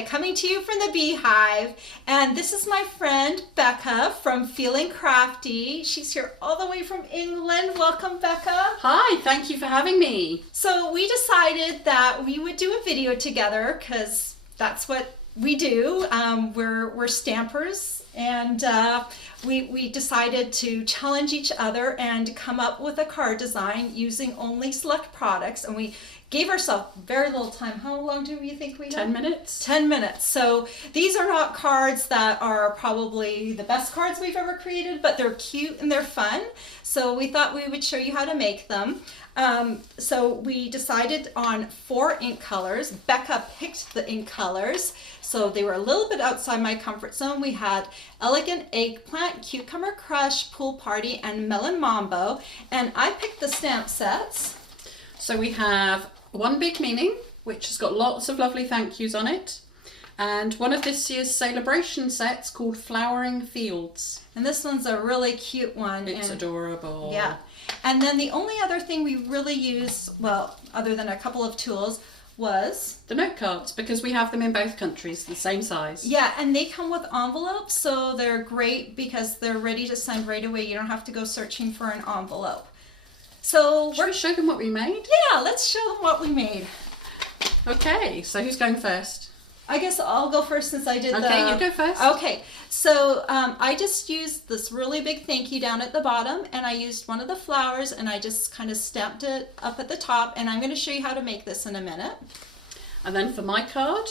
Hi, coming to you from the Beehive, and this is my friend Becca from Feeling Crafty. She's here all the way from England. Welcome, Becca. Hi, thank you for having me. So we decided that we would do a video together because that's what we do. We're stampers, and we decided to challenge each other and come up with a card design using only select products, and we gave ourselves very little time. How long do you think we had? 10 minutes. 10 minutes. So these are not cards that are probably the best cards we've ever created, but they're cute and they're fun. So we thought we would show you how to make them. So we decided on 4 ink colors. Becca picked the ink colors, so they were a little bit outside my comfort zone. We had Elegant Eggplant, Cucumber Crush, Pool Party, and Melon Mambo. And I picked the stamp sets. So we have One Big Meaning, which has got lots of lovely thank yous on it, and one of this year's celebration sets called Flowering Fields. And this one's a really cute one. It's adorable. Yeah. And then the only other thing we really use, well, other than a couple of tools, was the note cards, because we have them in both countries, the same size. Yeah, and they come with envelopes, so they're great because they're ready to send right away. You don't have to go searching for an envelope. So Should we show them what we made? Yeah, let's show them what we made. Okay, so who's going first? I guess I'll go first since I did Okay, you go first. Okay, so I just used this really big thank you down at the bottom, and I used one of the flowers, and I just kind of stamped it up at the top, and I'm going to show you how to make this in a minute. And then for my card,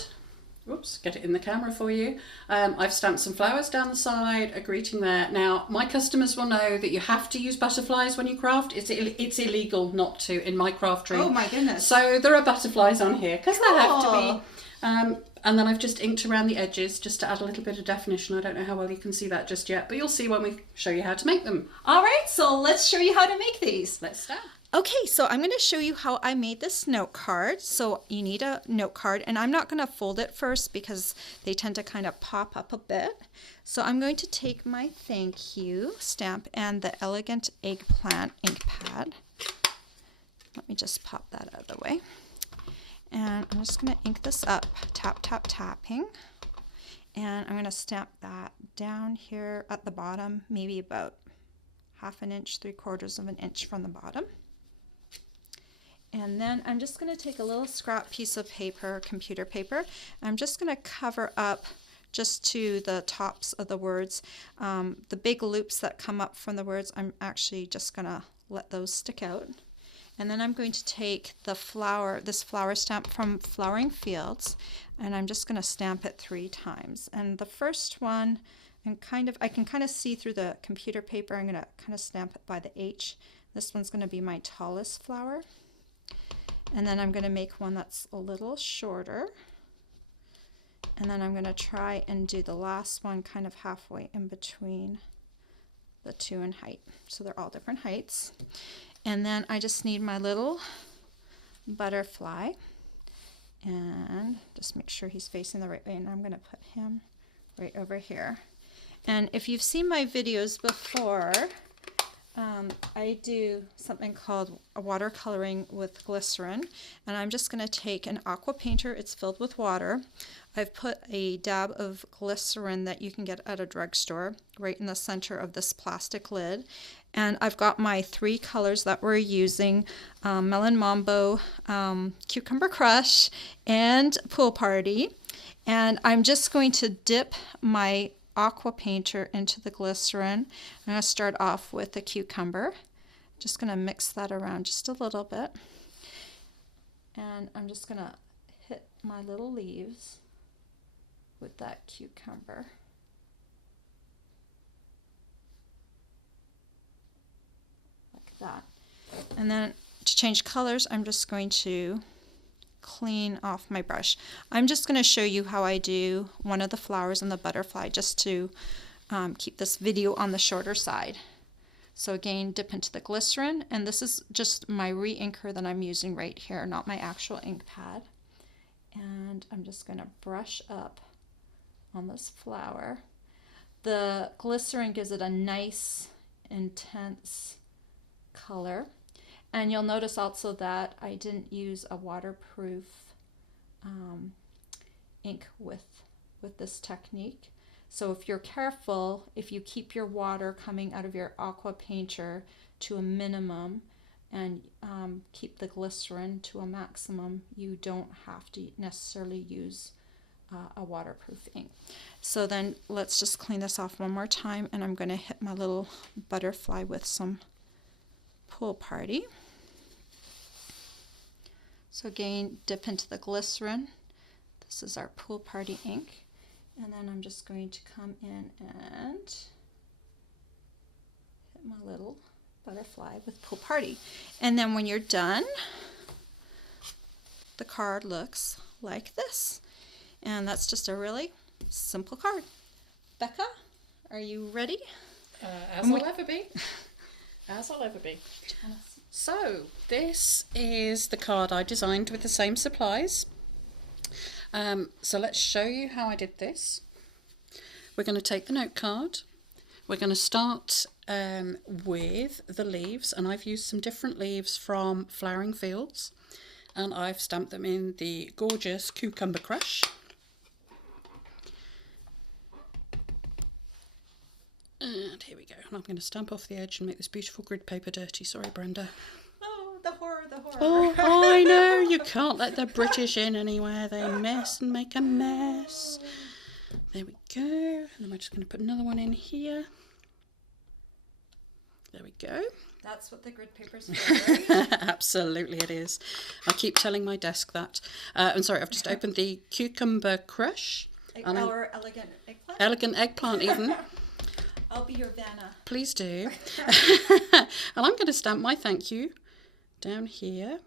oops, get it in the camera for you. I've stamped some flowers down the side, a greeting there. Now, my customers will know that you have to use butterflies when you craft. It's illegal not to in my craft room. Oh my goodness. So there are butterflies on here because there have to Cool. be. And then I've just inked around the edges just to add a little bit of definition. I don't know how well you can see that just yet, but you'll see when we show you how to make them. All right, so let's show you how to make these. Let's start. Okay, so I'm going to show you how I made this note card. So you need a note card, and I'm not going to fold it first because they tend to kind of pop up a bit. So I'm going to take my thank you stamp and the Elegant Eggplant ink pad. Let me just pop that out of the way. And I'm just going to ink this up, tap, tap, tapping. And I'm going to stamp that down here at the bottom, maybe about 1/2 inch, 3/4 of an inch from the bottom. And then I'm just going to take a little scrap piece of paper, computer paper. I'm just going to cover up just to the tops of the words. The big loops that come up from the words, I'm actually just going to let those stick out. And then I'm going to take the flower, this flower stamp from Flowering Fields, and I'm just going to stamp it 3 times. And the first one, and I can kind of see through the computer paper. I'm going to kind of stamp it by the H. This one's going to be my tallest flower. And then I'm going to make one that's a little shorter. And then I'm going to try and do the last one kind of halfway in between the 2 in height. So they're all different heights. And then I just need my little butterfly. And just make sure he's facing the right way. And I'm going to put him right over here. And if you've seen my videos before, I do something called watercoloring with glycerin, and I'm just going to take an aqua painter. It's filled with water. I've put a dab of glycerin that you can get at a drugstore right in the center of this plastic lid, and I've got my 3 colors that we're using, Melon Mambo, Cucumber Crush, and Pool Party, and I'm just going to dip my aqua painter into the glycerin. I'm going to start off with the cucumber. Just going to mix that around just a little bit. And I'm just going to hit my little leaves with that cucumber. Like that. And then to change colors, I'm just going to clean off my brush. I'm just going to show you how I do one of the flowers and the butterfly just to keep this video on the shorter side. So again, dip into the glycerin, and this is just my re-inker that I'm using right here, not my actual ink pad. And I'm just going to brush up on this flower. The glycerin gives it a nice, intense color. And you'll notice also that I didn't use a waterproof ink with this technique. So if you're careful, if you keep your water coming out of your aqua painter to a minimum and keep the glycerin to a maximum, you don't have to necessarily use a waterproof ink. So then let's just clean this off one more time, and I'm going to hit my little butterfly with some Pool Party. So again, dip into the glycerin. This is our Pool Party ink. And then I'm just going to come in and hit my little butterfly with Pool Party. And then when you're done, the card looks like this. And that's just a really simple card. Becca, are you ready? As I'll ever be. As I'll ever be. So this is the card I designed with the same supplies. So let's show you how I did this. We're going to take the note card. We're going to start with the leaves, and I've used some different leaves from Flowering Fields, and I've stamped them in the gorgeous Cucumber Crush. And here we go. And I'm going to stamp off the edge and make this beautiful grid paper dirty. Sorry, Brenda. The horror, the horror. Oh, I know. You can't let the British in anywhere. They mess and make a mess. There we go. And then we're just going to put another one in here. There we go. That's what the grid paper's for, right? Absolutely it is. I keep telling my desk that. I'm sorry, I've just opened the Cucumber Crush. Or Elegant Eggplant? Elegant Eggplant even. I'll be your Vanna. Please do. And I'm going to stamp my thank you down here.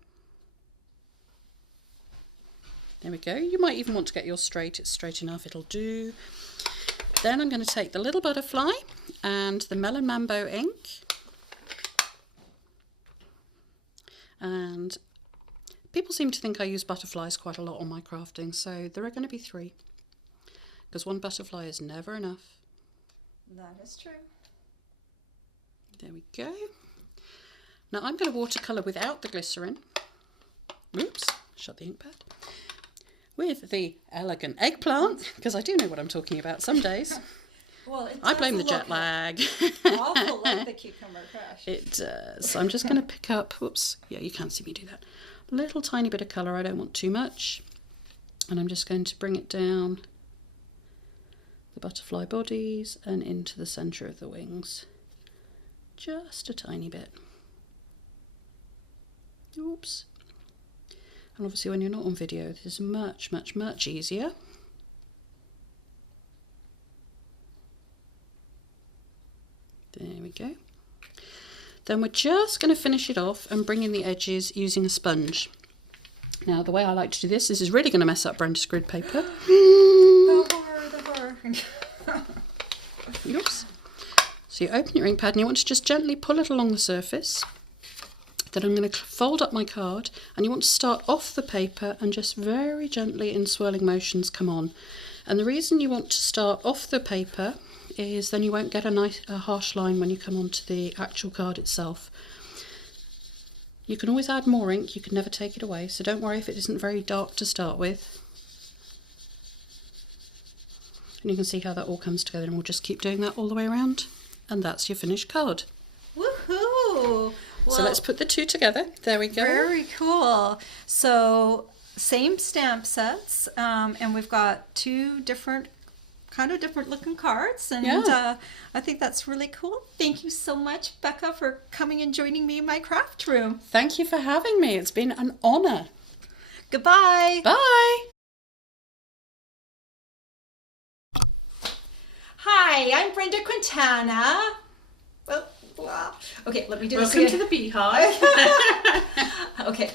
There we go. You might even want to get yours straight. It's straight enough. It'll do. Then I'm going to take the little butterfly and the Melon Mambo ink. And people seem to think I use butterflies quite a lot on my crafting, so there are going to be 3. Because one butterfly is never enough. That is true. There we go. Now I'm going to watercolour without the glycerin. Oops, shut the ink pad. With the Elegant Eggplant, because I do know what I'm talking about some days. Well, I blame the jet lag. Awful like the Cucumber Crush. It does. So I'm just going to pick up, whoops, yeah, you can't see me do that. A little tiny bit of colour, I don't want too much. And I'm just going to bring it down the butterfly bodies and into the centre of the wings. Just a tiny bit. Oops. And obviously when you're not on video, this is much, much, much easier. There we go. Then we're just going to finish it off and bring in the edges using a sponge. Now the way I like to do this is really going to mess up Brenda's grid paper. The horror. Oops. So you open your ink pad and you want to just gently pull it along the surface. Then I'm going to fold up my card, and you want to start off the paper and just very gently in swirling motions come on. And the reason you want to start off the paper is then you won't get a harsh line when you come onto the actual card itself. You can always add more ink, you can never take it away, so don't worry if it isn't very dark to start with. And you can see how that all comes together, and we'll just keep doing that all the way around. And that's your finished card. Woohoo! Well, so let's put the 2 together. There we go. Very cool. So same stamp sets, and we've got 2 different looking cards, and yeah. I think that's really cool. Thank you so much, Becca, for coming and joining me in my craft room. Thank you for having me. It's been an honour. Goodbye. Bye. Hi, I'm Brenda Quintana. Well, okay, let me do this Welcome again. to the beehive. Okay,